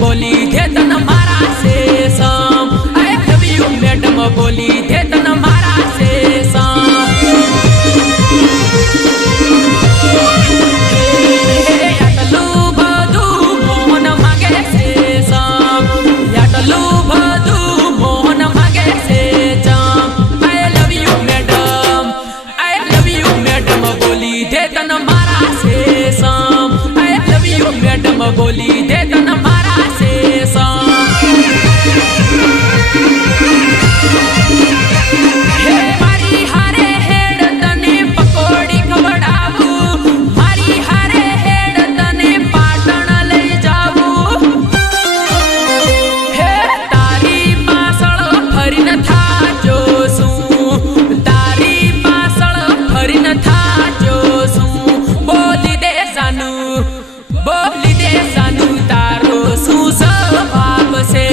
बोली थे तन मारा से सम आई लव यू मैडम बोली थे तन मारा से सम याटलू बधु मोहन मागे से सम याटलू बधु मोहन मागे से सम आई लव यू मैडम बोली थे तन मारा से सम आई लव यू मैडम बोली थे तन मारा से सम हे मारी हारे हेड तने पकोड़ी खवड़ावू मारी हारे हेड तने पाटण लई जावू हे तारी पासळ फरीन थाजो सूं तारी पासळ फरीन थाजो सूं बोली दे सानू तारो सूं स्वभाव से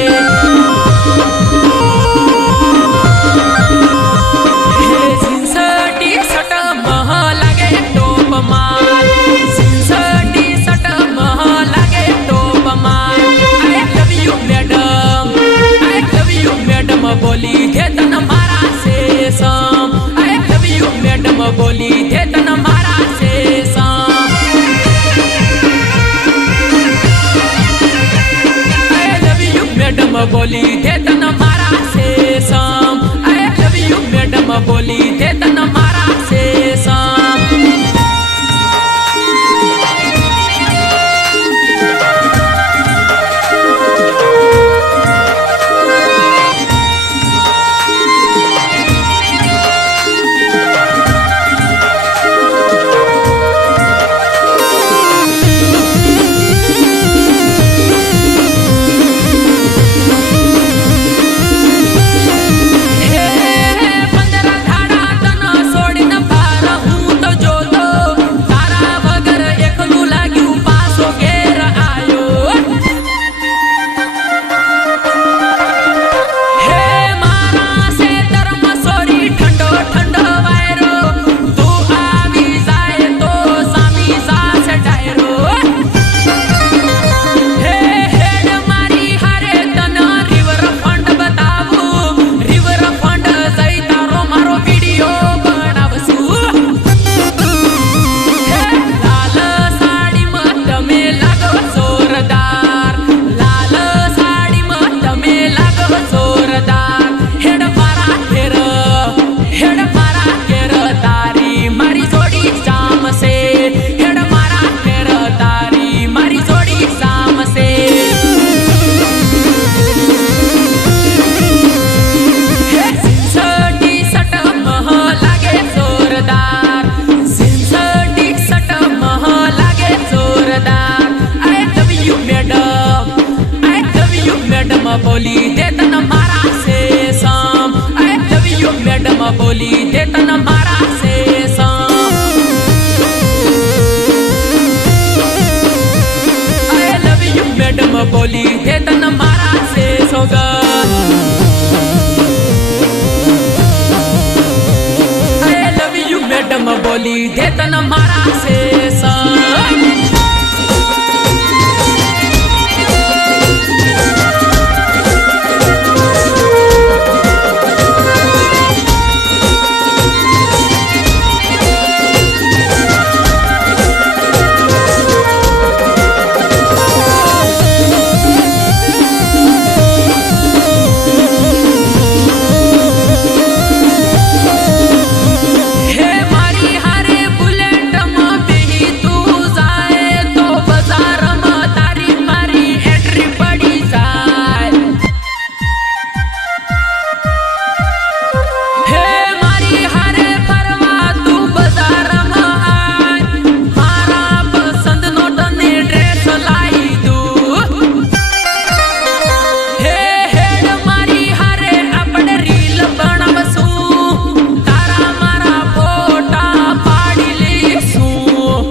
बोली थे तन मारा से सम आई लव यू मैडम बोली थे तन मारा से सम आई लव यू मैडम बोली थे तन मारा से सम आई लव यू मैडम बोली थे तन मारा से सम बोली दे तन मारा से सम आई लव यू मैडम बोली दे तन मारा से सम आई लव यू मैडम बोली दे तन मारा से सोगा आई लव यू मैडम बोली दे तन मारा